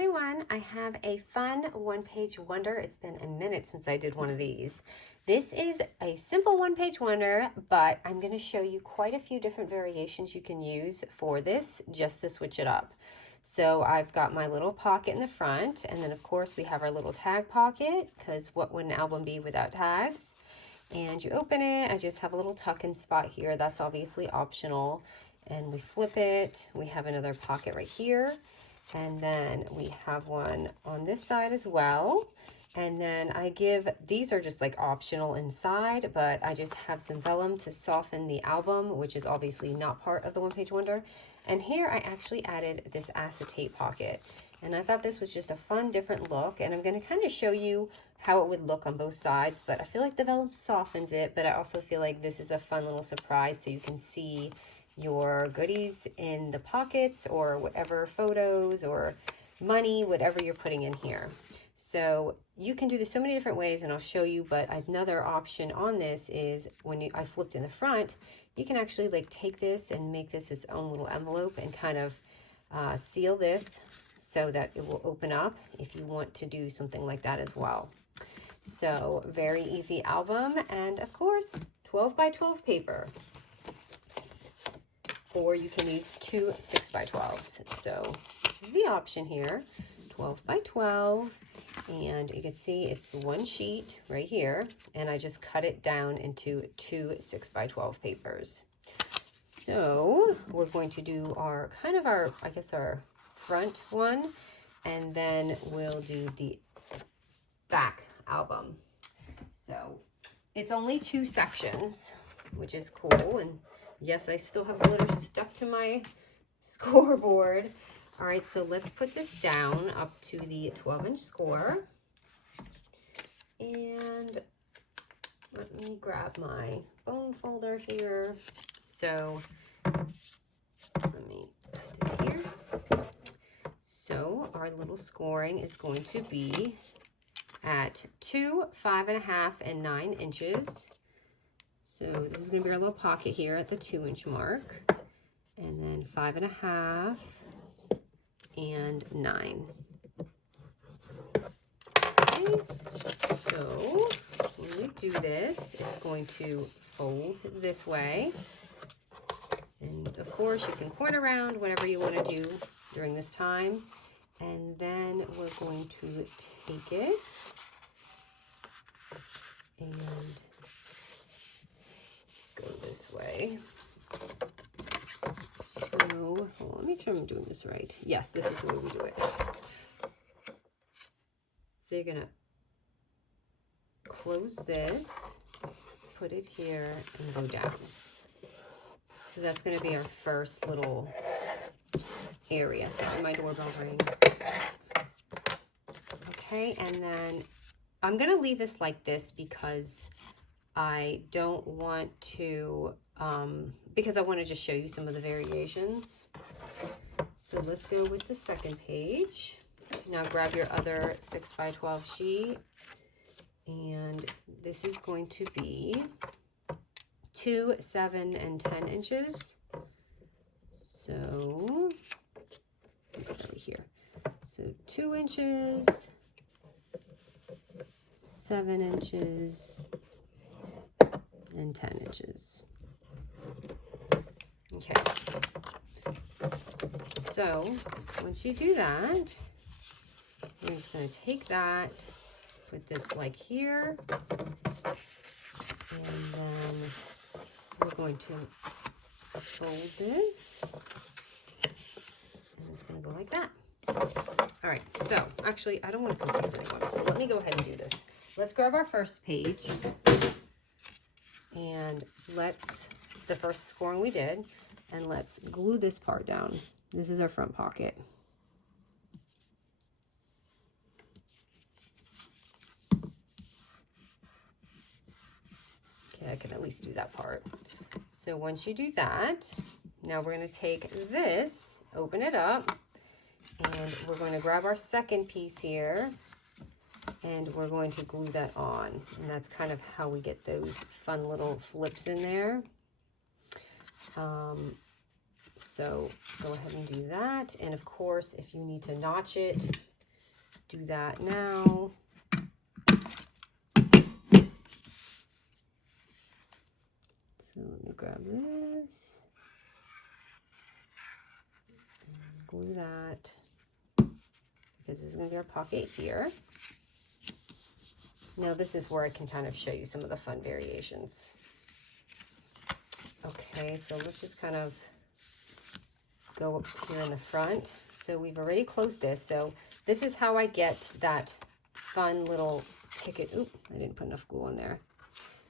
everyone, I have a fun one-page wonder. It's been a minute since I did one of these. This is a simple one-page wonder, but I'm going to show you quite a few different variations you can use for this just to switch it up. So I've got my little pocket in the front, and then of course we have our little tag pocket, because what would an album be without tags? And you open it, I just have a little tuck-in spot here. That's obviously optional. And we flip it, we have another pocket right here. And then we have one on this side as well. And then these are just like optional inside, but I just have some vellum to soften the album, which is obviously not part of the one-page wonder. And here I actually added this acetate pocket. And I thought this was just a fun, different look. And I'm going to kind of show you how it would look on both sides, but I feel like the vellum softens it, but I also feel like this is a fun little surprise so you can see your goodies in the pockets or whatever, photos or money, whatever you're putting in here. So you can do this so many different ways, and I'll show you, but another option on this is when I flipped in the front, you can actually like take this and make this its own little envelope and kind of seal this so that it will open up if you want to do something like that as well. So very easy album, and of course 12 by 12 paper. Or you can use two 6 by 12s. So this is the option here, 12 by 12. And you can see it's one sheet right here. And I just cut it down into two 6 by 12 papers. So we're going to do our front one. And then we'll do the back album. So it's only two sections, which is cool. And yes, I still have glitter stuck to my scoreboard. All right, so let's put this down up to the 12-inch score. And let me grab my bone folder here. So let me put this here. So our little scoring is going to be at 2, 5.5, and 9 inches. So this is going to be our little pocket here at the 2-inch mark, and then 5.5 and 9. Okay. So when you do this, it's going to fold this way. And of course you can corner around, whatever you want to do during this time. And then we're going to take it and go this way. So let me make sure I'm doing this right. Yes, this is the way we do it. So you're gonna close this, put it here, and go down. So that's gonna be our first little area. So my doorbell ring. Okay, and then I'm gonna leave this like this because I don't want to, because I want to just show you some of the variations. So let's go with the second page. Now grab your other 6 by 12 sheet, and this is going to be 2, 7, and 10 inches. So over here. So 2 inches, 7 inches, and 10 inches. Okay. So once you do that, you're just going to take that, put this like here, and then we're going to fold this, and it's going to go like that. All right, so actually I don't want to confuse anyone, so let me go ahead and do this. Let's grab our first page, and the first scoring we did, and let's glue this part down. This is our front pocket. Okay, I can at least do that part. So once you do that, now we're going to take this, open it up, and we're going to grab our second piece here, and we're going to glue that on. And that's kind of how we get those fun little flips in there. So go ahead and do that. And of course, if you need to notch it, do that now. So let me grab this, and glue that, because this is going to be our pocket here. Now this is where I can kind of show you some of the fun variations. Okay, so let's just kind of go up here in the front. So we've already closed this. So this is how I get that fun little ticket. Oop, I didn't put enough glue on there.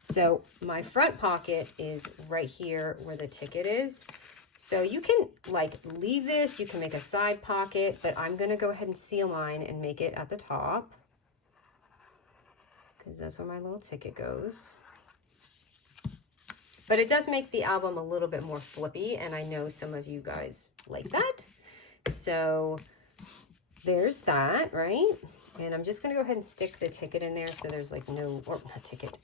So my front pocket is right here where the ticket is. So you can like leave this, you can make a side pocket, but I'm gonna go ahead and seal mine and make it at the top, because that's where my little ticket goes. But it does make the album a little bit more flippy, and I know some of you guys like that. So there's that, right? And I'm just gonna go ahead and stick the ticket in there so there's like no, or not ticket,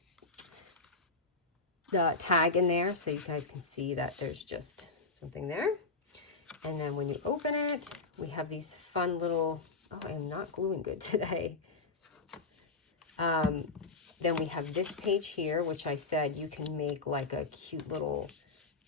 the tag in there, so you guys can see that there's just something there. And then when you open it, we have these fun little, oh, I am not gluing good today. Then we have this page here, which I said you can make like a cute little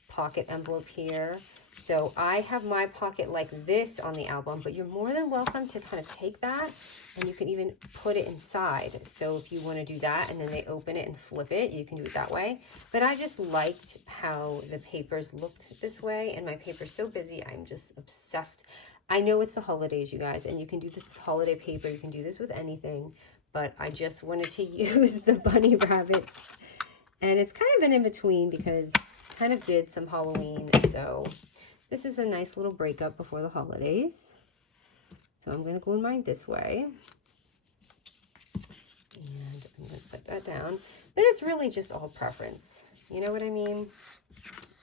pocket envelope here. So I have my pocket like this on the album, but you're more than welcome to kind of take that and you can even put it inside. So if you want to do that and then they open it and flip it, you can do it that way. But I just liked how the papers looked this way, and my paper's so busy, I'm just obsessed. I know it's the holidays, you guys, and you can do this with holiday paper, you can do this with anything, but I just wanted to use the bunny rabbits. And it's kind of an in-between because I kind of did some Halloween, so this is a nice little breakup before the holidays. So I'm going to glue mine this way. And I'm going to put that down. But it's really just all preference. You know what I mean?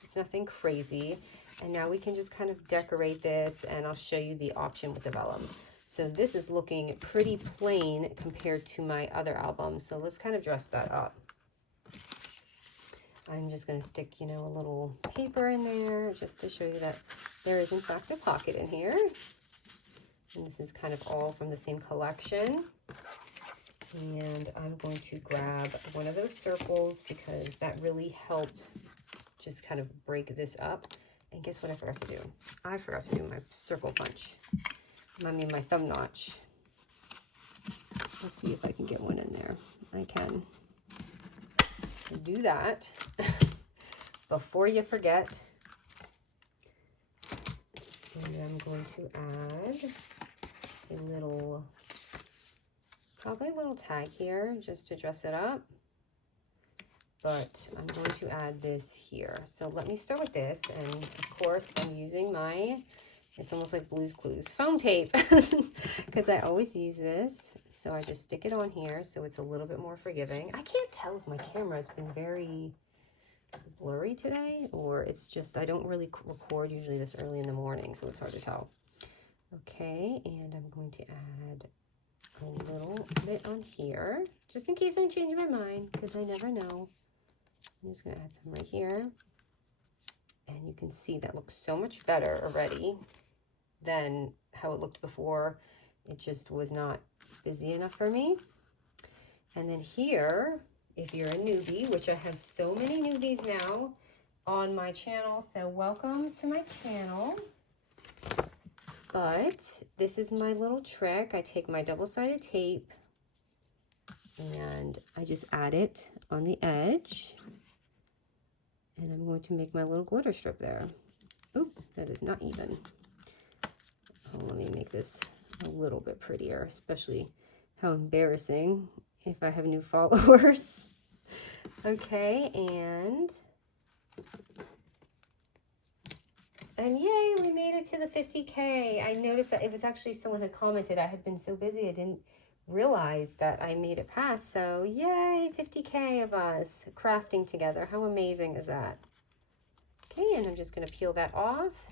It's nothing crazy. And now we can just kind of decorate this, and I'll show you the option with the vellum. So this is looking pretty plain compared to my other album. So let's kind of dress that up. I'm just going to stick, you know, a little paper in there just to show you that there is in fact a pocket in here. And this is kind of all from the same collection. And I'm going to grab one of those circles because that really helped just kind of break this up. And guess what I forgot to do? I forgot to do my circle punch. I mean my thumb notch. Let's see if I can get one in there. I can. So do that before you forget. And I'm going to add a little, probably a little tag here just to dress it up. But I'm going to add this here. So let me start with this. And of course I'm using my, it's almost like Blue's Clues, foam tape, because I always use this. So I just stick it on here so it's a little bit more forgiving. I can't tell if my camera has been very blurry today, or it's just, I don't really record usually this early in the morning, so it's hard to tell. Okay, and I'm going to add a little bit on here, just in case I change my mind, because I never know. I'm just going to add some right here. And you can see that looks so much better already than how it looked before. It just was not busy enough for me. And then here, if you're a newbie, which I have so many newbies now on my channel, so welcome to my channel. But this is my little trick. I take my double-sided tape and I just add it on the edge. And I'm going to make my little glitter strip there. Oop, that is not even. Oh, let me make this a little bit prettier, especially how embarrassing if I have new followers. Okay, and yay, we made it to the 50K. I noticed that it was actually someone had commented. I had been so busy, I didn't realize that I made it past. So yay, 50K of us crafting together. How amazing is that? Okay, and I'm just going to peel that off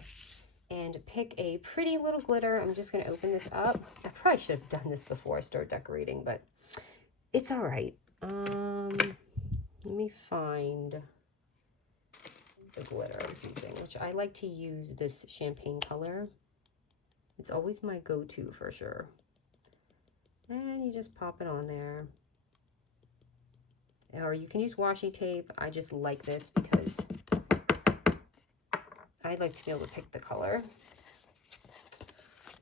and pick a pretty little glitter. I'm just going to open this up. I probably should have done this before I start decorating, but it's all right. Let me find the glitter I was using, which I like to use this champagne color. It's always my go-to for sure. And you just pop it on there. Or you can use washi tape. I just like this because I like to be able to pick the color.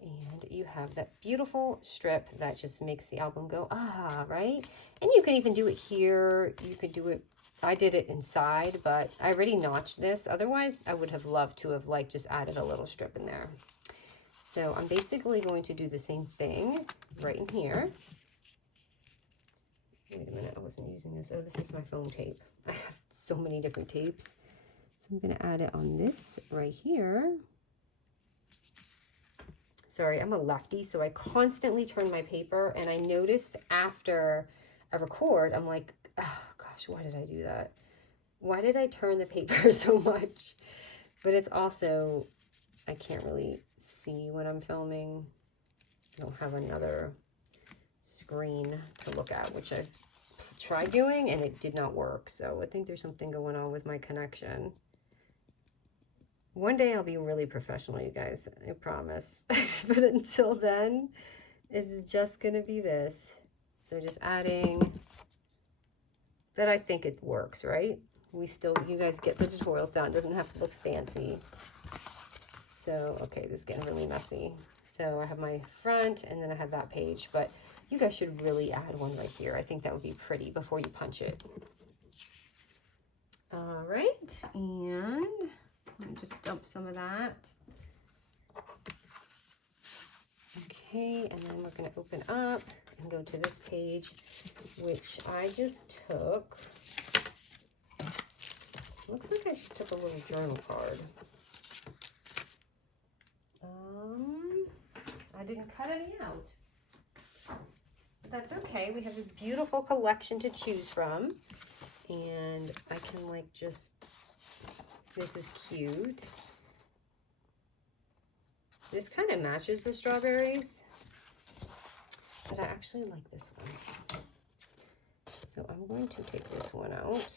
And you have that beautiful strip that just makes the album go, ah, right? And you can even do it here. You could do it, I did it inside, but I already notched this. Otherwise, I would have loved to have like just added a little strip in there. So I'm basically going to do the same thing right in here. Wait a minute, I wasn't using this. Oh, this is my foam tape. I have so many different tapes. So I'm going to add it on this right here. Sorry, I'm a lefty, so I constantly turn my paper, and I noticed after I record, I'm like, oh gosh, why did I do that? Why did I turn the paper so much? But it's also, I can't really see when I'm filming. I don't have another screen to look at, which I've tried doing, and it did not work. So I think there's something going on with my connection. One day I'll be really professional, you guys, I promise. But until then, it's just gonna be this. So just adding, but I think it works, right? You guys get the tutorials down. It doesn't have to look fancy. So, okay, this is getting really messy. So I have my front, and then I have that page, but you guys should really add one right here. I think that would be pretty before you punch it. All right, and let me just dump some of that. Okay, and then we're going to open up and go to this page, which I just took. Looks like I just took a little journal card. I didn't cut any out. But that's okay. We have this beautiful collection to choose from. And I can like just, this is cute. This kind of matches the strawberries, but I actually like this one. So I'm going to take this one out.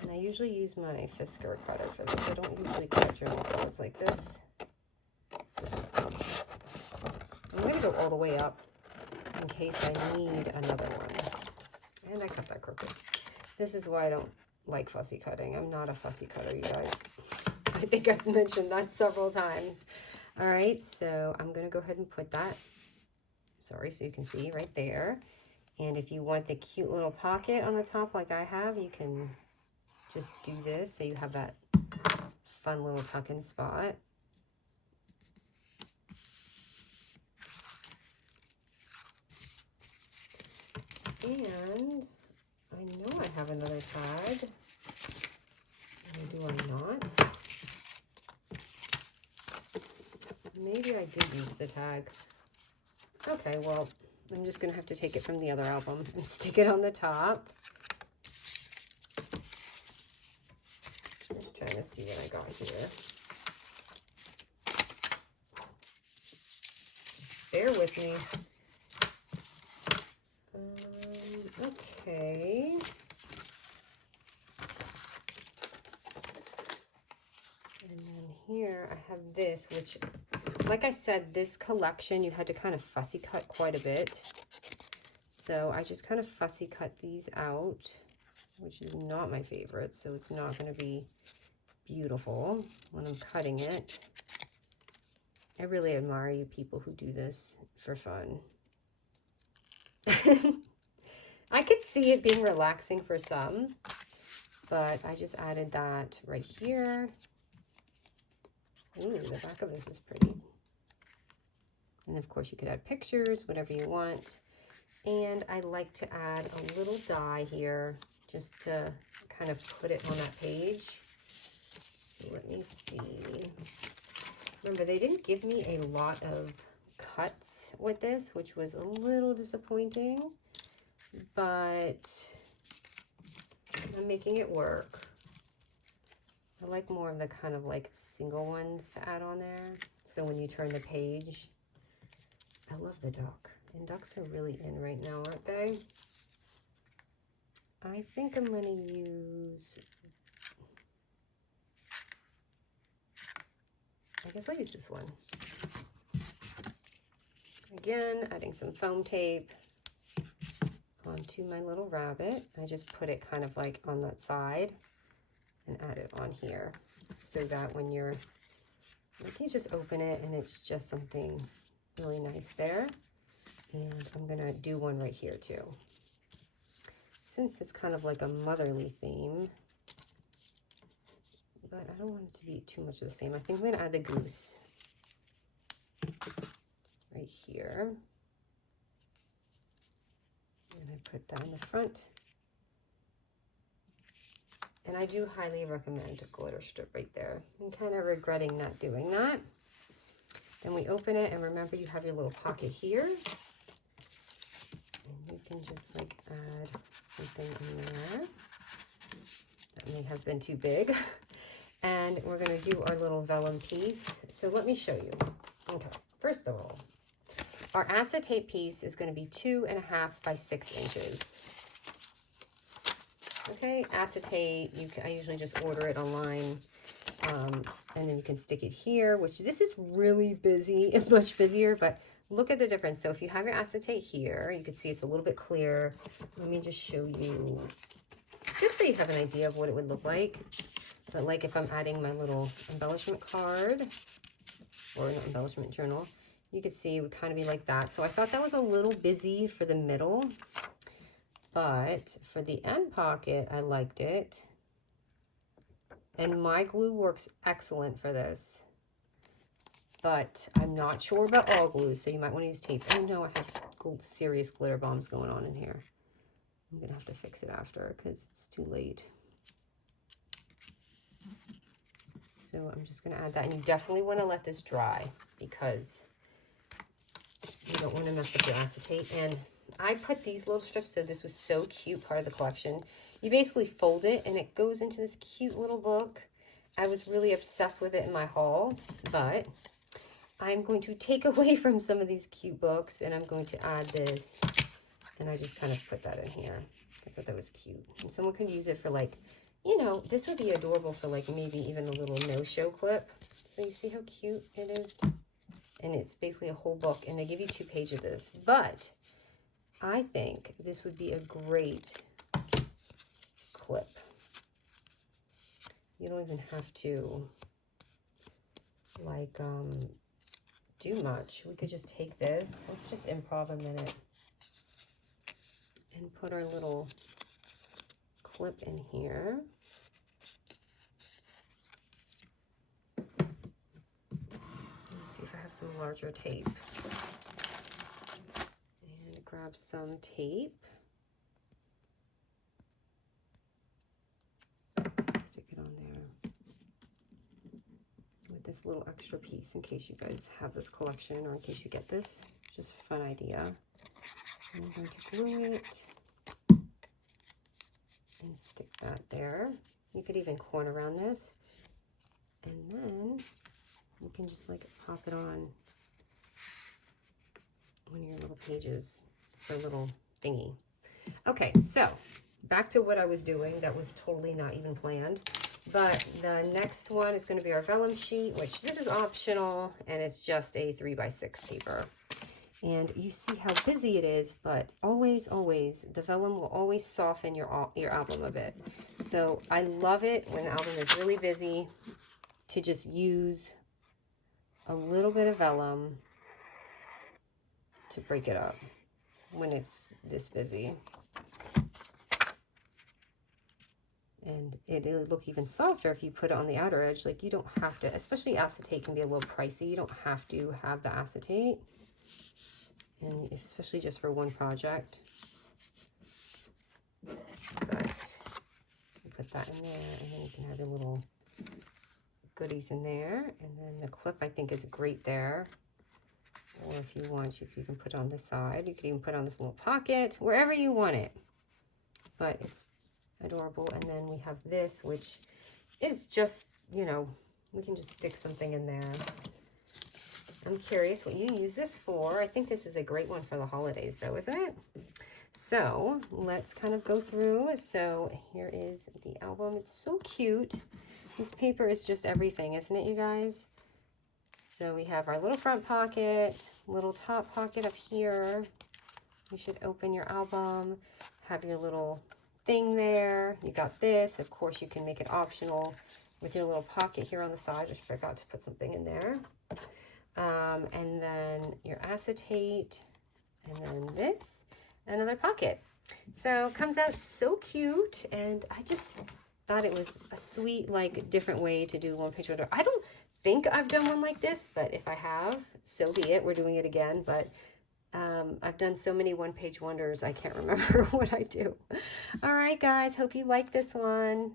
And I usually use my Fisker cutter for this. I don't usually cut journal cards like this. I'm going to go all the way up in case I need another one. And I cut that crooked. This is why I don't like fussy cutting. I'm not a fussy cutter, you guys. I think I've mentioned that several times. All right, so I'm going to go ahead and put that, sorry, so you can see right there. And if you want the cute little pocket on the top like I have, you can just do this so you have that fun little tuck-in spot. And I know I have another tag. Or do I not? Maybe I did use the tag. Okay, well, I'm just going to have to take it from the other album and stick it on the top. Just trying to see what I got here. Bear with me. Okay. And then here I have this, which, like I said, this collection, you had to kind of fussy cut quite a bit. So I just kind of fussy cut these out, which is not my favorite. So it's not going to be beautiful when I'm cutting it. I really admire you people who do this for fun. I could see it being relaxing for some, but I just added that right here. Ooh, the back of this is pretty. And of course you could add pictures, whatever you want. And I like to add a little die here just to kind of put it on that page. So let me see. Remember, they didn't give me a lot of cuts with this, which was a little disappointing, but I'm making it work. I like more of the kind of like single ones to add on there. So when you turn the page, I love the duck. And ducks are really in right now, aren't they? I think I'm going to use, I guess I'll use this one. I again, adding some foam tape onto my little rabbit. I just put it kind of like on that side and add it on here so that when you're, like, you just open it and it's just something really nice there. And I'm gonna do one right here too. Since it's kind of like a motherly theme, but I don't want it to be too much of the same. I think I'm gonna add the goose right here. And I put that in the front. And I do highly recommend a glitter strip right there. I'm kind of regretting not doing that. Then we open it, and remember you have your little pocket here. And you can just like add something in there. That may have been too big. And we're gonna do our little vellum piece. So let me show you. Okay, first of all, our acetate piece is gonna be 2.5 by 6 inches. Okay, acetate, I usually just order it online, and then you can stick it here, which this is really busy, much busier, but look at the difference. So if you have your acetate here, you can see it's a little bit clearer. Let me just show you, just so you have an idea of what it would look like. But like if I'm adding my little embellishment card, or an embellishment journal, you could see it would kind of be like that. So I thought that was a little busy for the middle. But for the end pocket, I liked it. And my glue works excellent for this. But I'm not sure about all glue, so you might want to use tape. Oh no, I have serious glitter bombs going on in here. I'm going to have to fix it after because it's too late. So I'm just going to add that. And you definitely want to let this dry because you don't want to mess up your acetate. And I put these little strips, so this was so cute, part of the collection. You basically fold it and it goes into this cute little book. I was really obsessed with it in my haul, but I'm going to take away from some of these cute books and I'm going to add this, and I just kind of put that in here. I thought that was cute. And someone could use it for, like, you know, this would be adorable for like maybe even a little no-show clip. So you see how cute it is? And it's basically a whole book, and they give you 2 pages of this, but I think this would be a great clip. You don't even have to, like, do much. We could just take this. Let's just improv a minute and put our little clip in here. Let's see if I have some larger tape. Grab some tape, stick it on there with this little extra piece in case you guys have this collection or in case you get this. Just a fun idea. I'm going to glue it and stick that there. You could even corner around this, and then you can just like pop it on one of your little pages. For a little thingy. Okay, so back to what I was doing that was totally not even planned. But the next one is going to be our vellum sheet, which this is optional, and it's just a 3 by 6 paper. And you see how busy it is, but always, always, the vellum will always soften your album a bit. So I love it when the album is really busy to just use a little bit of vellum to break it up when it's this busy. And it'll look even softer if you put it on the outer edge. Like, you don't have to, especially acetate can be a little pricey. You don't have to have the acetate. And especially just for one project. But you put that in there, and then you can have your little goodies in there. And then the clip, I think, is great there. Or if you want, you can even put it on the side. You could even put it on this little pocket, wherever you want it. But it's adorable. And then we have this, which is just, you know, we can just stick something in there. I'm curious what you use this for. I think this is a great one for the holidays, though, isn't it? So let's kind of go through. So here is the album. It's so cute. This paper is just everything, isn't it, you guys? So we have our little front pocket, little top pocket up here. You should open your album, have your little thing there. You got this. Of course, you can make it optional with your little pocket here on the side. I forgot to put something in there. And then your acetate, and then this, another pocket. So it comes out so cute, and I just thought it was a sweet, like, different way to do one-page wonder. I don't think I've done one like this, but if I have, so be it. We're doing it again, but I've done so many one-page wonders, I can't remember what I do. All right, guys, hope you like this one.